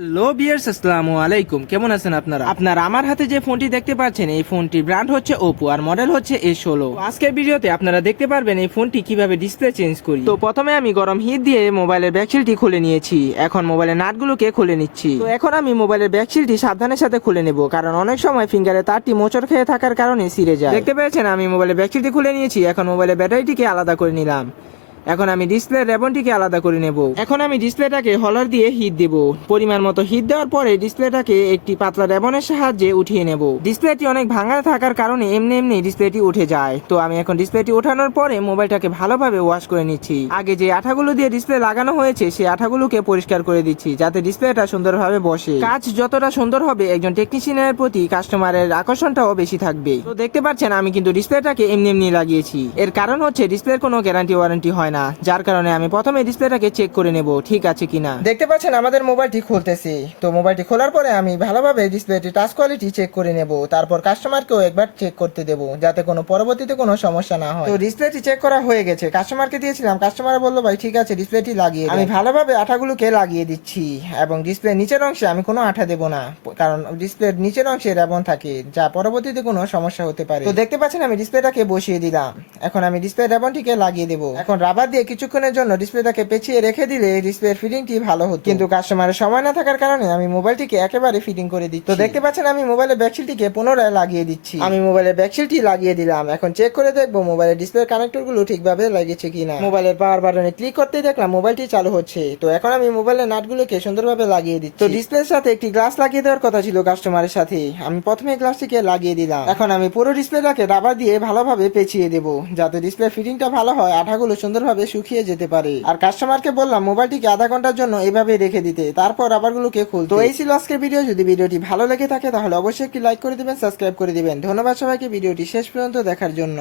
Hello বিয়ার্স, আসসালামু আলাইকুম। কেমন আছেন আপনারা আমার হাতে যে ফোনটি দেখতে পাচ্ছেন, এই ফোনটির ব্র্যান্ড হচ্ছে ওপো আর মডেল হচ্ছে A16। আজকের ভিডিওতে আপনারা দেখতে পারবেন এই ফোনটি কিভাবে ডিসপ্লে চেঞ্জ করি। তো প্রথমে আমি গরম হিট দিয়ে মোবাইলের ব্যাকশিলটি খুলে নিয়েছি। এখন মোবাইলের নাটগুলোকে খুলে নিচ্ছি। তো এখন আমি মোবাইলের ব্যাকশিলটি সাবধানের সাথে খুলে নেব, কারণ অনেক সময় ফিঙ্গারে তারটি মোচড় খেয়ে থাকার কারণে ছিঁড়ে যায়। দেখতে পেয়েছেন আমি মোবাইলের ব্যাকশিলটি খুলে নিয়েছি। এখন মোবাইলের ব্যাটারিটিকে আলাদা করে নিলাম। এখন আমি ডিসপ্লে রেবনটিকে আলাদা করে নেব। এখন আমি ডিসপ্লেটাকে হলার দিয়ে হিট দেব। পরিমাণ মতো হিট দেওয়ার পরে ডিসপ্লেটাকে একটি পাতলা রেবনের সাহায্যে উঠিয়ে নেব। ডিসপ্লেটি অনেক ভাঙা থাকার কারণে এমনি ডিসপ্লেটি উঠে যায়। তো আমি এখন ডিসপ্লেটি ওঠানোর পরে মোবাইলটাকে ভালোভাবে ওয়াশ করে নিচ্ছি। আগে যে আঠাগুলো দিয়ে ডিসপ্লে লাগানো হয়েছে সেই আঠাগুলোকে পরিষ্কার করে দিচ্ছি, যাতে ডিসপ্লেটা সুন্দরভাবে বসে। কাজ যতটা সুন্দর হবে, একজন টেকনিশিয়ানের প্রতি কাস্টমারের আকর্ষণটাও বেশি থাকবে। তো দেখতে পাচ্ছেন আমি কিন্তু ডিসপ্লেটাকে এমনি লাগিয়েছি। এর কারণ হচ্ছে ডিসপ্লের কোনো গ্যারান্টি ওয়ারেন্টি হয় না, যার কারণে আমি প্রথমে ডিসপ্লেটাকে চেক করে নেব ঠিক আছে কিনা। দেখতে পাচ্ছেন আমাদের মোবাইলটি খুলতেছে। তো মোবাইলটি খোলার পরে আমি ভালোভাবে ডিসপ্লেটি টাচ কোয়ালিটি চেক করে নেব। তারপর কাস্টমারকেও একবার চেক করতে দেব, যাতে কোনো পরবর্তীতে কোনো সমস্যা না হয়। তো ডিসপ্লেটি চেক করা হয়ে গেছে, কাস্টমারকে দিয়েছিলাম। কাস্টমার বললো ভাই ঠিক আছে ডিসপ্লেটি লাগিয়ে দিন। আমি ভালোভাবে আঠাগুলোকে লাগিয়ে দিচ্ছি এবং ডিসপ্লে নিচের অংশে আমি কোনো আঠা দেব না, কারণ ডিসপ্লের নিচের অংশে রেবন থাকে, যা পরবর্তীতে কোনো সমস্যা হতে পারে। তো দেখতে পাচ্ছেন আমি ডিসপ্লেটাকে বসিয়ে দিলাম। এখন আমি ডিসপ্লে রেবনটিকে লাগিয়ে দেব। এখন রাবার দিয়ে কিছুক্ষণের জন্য ডিসপ্লেটাকে পেঁচিয়ে রেখে দিলে ডিসপ্লের ফিটিংটি ভালো হতো, কিন্তু কাস্টমারের সময় না থাকার কারণে আমি মোবাইলটিকে একেবারে ফিটিং করে দিচ্ছি। তো দেখতে পাচ্ছেন আমি মোবাইলের ব্যাকশিলটিকে পুনরায় লাগিয়ে দিচ্ছি। আমি মোবাইলের ব্যাকশিলটি লাগিয়ে দিলাম। এখন চেক করে দেখবো মোবাইলের ডিসপ্লে কানেক্টর গুলো ঠিকভাবে লাগিয়েছে কিনা। মোবাইলের পাওয়ার বাটনে ক্লিক করতেই দেখলাম মোবাইলটি চালু হচ্ছে। তো এখন আমি মোবাইলের নাটগুলোকে সুন্দরভাবে লাগিয়ে দিচ্ছি। তো ডিসপ্লের সাথে একটি গ্লাস লাগিয়ে দেওয়ার কথা ছিল কাস্টমারের সাথে, আমি প্রথমে গ্লাসটিকে লাগিয়ে দিলাম। এখন আমি পুরো ডিসপ্লেটাকে রাবার দিয়ে ভালোভাবে পেঁচিয়ে দেবো, যাতে ডিসপ্লে ফিটিংটা ভালো হয়, আঠাগুলো সুন্দরভাবে শুকিয়ে যেতে পারে। আর কাস্টমারকে বললাম মোবাইলটিকে আধা ঘন্টার জন্য এভাবে রেখে দিতে, তারপর রাবারগুলোকে খুলতে। তো এই ছিল আজকের ভিডিও। যদি ভিডিওটি ভালো লেগে থাকে তাহলে অবশ্যই একটি লাইক করে দিবেন, সাবস্ক্রাইব করে দিবেন। ধন্যবাদ সবাইকে ভিডিওটি শেষ পর্যন্ত দেখার জন্য।